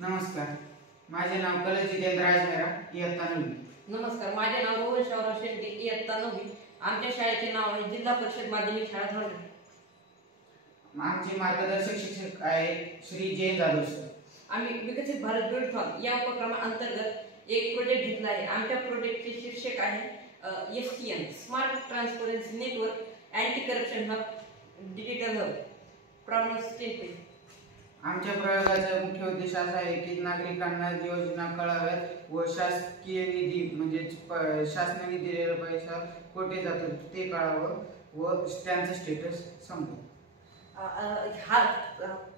नमस्कार, माझे नाव कलश जितेंद्र राजमेरा, इयत्ता 9वी. नमस्कार, माझे नाव रोहन शाहराव शेट्टी, इयत्ता 9वी. आमच्या शाळेचे नाव आहे जिल्हा परिषद माध्यमिक शाळा धोरणे. आमचे मार्गदर्शक शिक्षक आहे श्री जयंत जाधव सर. आम्ही विकसित भारत बिल्डथॉन या उपक्रमाअंतर्गत एक प्रोजेक्ट घेतला आहे. आमच्या प्रोजेक्टचे शीर्षक आहे STN smart transparency network anti corruption hub digital hub problem. आमच्या प्रयोगाचा मुख्य उद्देश असा आहे की नागरिकांना योजना कळाव्यात व शासकीय निधी म्हणजे शासनाने दिलेला पैसा कुठे जातो ते कळावं व त्यांचा स्टेटस समजेल. हा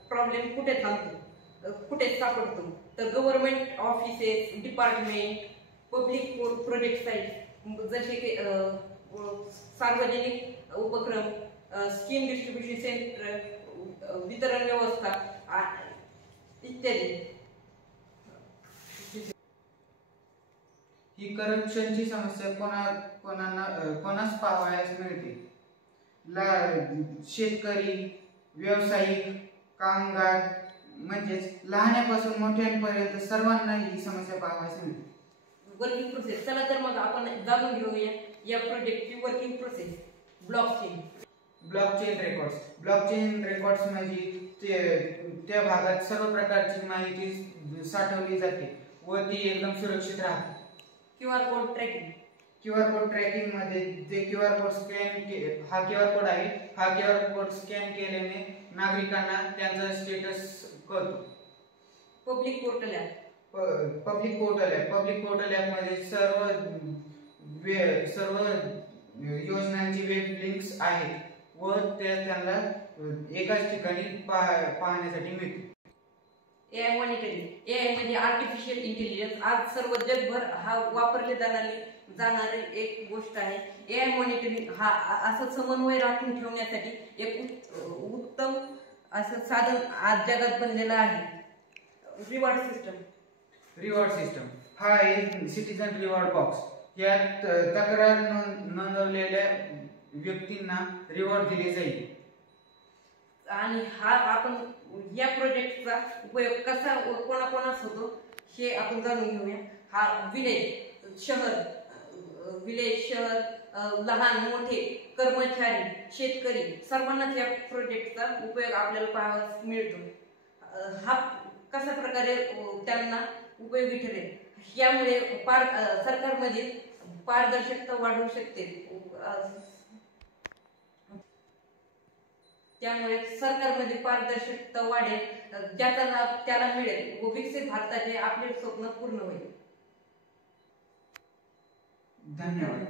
प्रॉब्लेम कुठे थांबतो, कुठे सापडतो तर government offices, department, public project site जसे की सार्वजनिक उपक्रम, स्कीम डिस्ट्रीब्युशन सेंटर, वितरण व्यवस्था इत्यादी. ही करप्शनची समस्या कोणास पाहावयास मिळते. शेतकरी, व्यावसायिक, कामगार म्हणजेच लहानापासून मोठ्यांपर्यंत सर्वांना ही समस्या पाहावयास मिळते. Working process. चला तर मग आपण जाणून घेऊया या प्रोजेक्टची वर्किंग प्रोसेस. ब्लॉकचेन रेकॉर्ड्स म्हणजे त्या भागात सर्व प्रकारची माहिती साठवली जाते व ती एकदम सुरक्षित राहते. QR कोड ट्रॅकिंग मध्ये जे QR कोड हा QR कोड आहे. हा QR कोड स्कॅन केल्याने नागरिकांना त्यांचा स्टेटस कळतो. पब्लिक पोर्टल ॲप मध्ये सर्व योजनांची वेब लिंक्स आहेत व त्यांना एकाच ठिकाणी पाहण्यासाठी मिळते. AI monitoring. AI म्हणजे आर्टिफिशियल इंटेलिजन्स. आज सर्व जगभर हा वापरले जाणारी एक गोष्ट आहे. AI मॉनिटरिंग हा असं समन्वय राखून ठेवण्यासाठी एक उत्तम असं साधन आज जगात बनलेलं आहे. रिवॉर्ड सिस्टम हा आहे सिटीजन रिवॉर्ड बॉक्स. यात तक्रार नोंदवलेल्या व्यक्तींना रिवॉर्ड दिले जाईल. आणि हा आपण या प्रोजेक्टचा उपयोग कसा कोणाकोणास होतो हे आपण जाणून घेऊया. हा विलेज शहर लहान मोठे कर्मचारी, शेतकरी सर्वांनाच या प्रोजेक्टचा उपयोग आपल्याला पाहायला मिळतो. हा कशा प्रकारे त्यांना उपयोगी ठरेल यामुळे सरकारमध्ये पारदर्शकता वाढू शकते. त्यामुळे सरकारमध्ये पारदर्शकता वाढेल, ज्याचा लाभ त्याला मिळेल व विकसित भारताचे आपले स्वप्न पूर्ण होईल. धन्यवाद.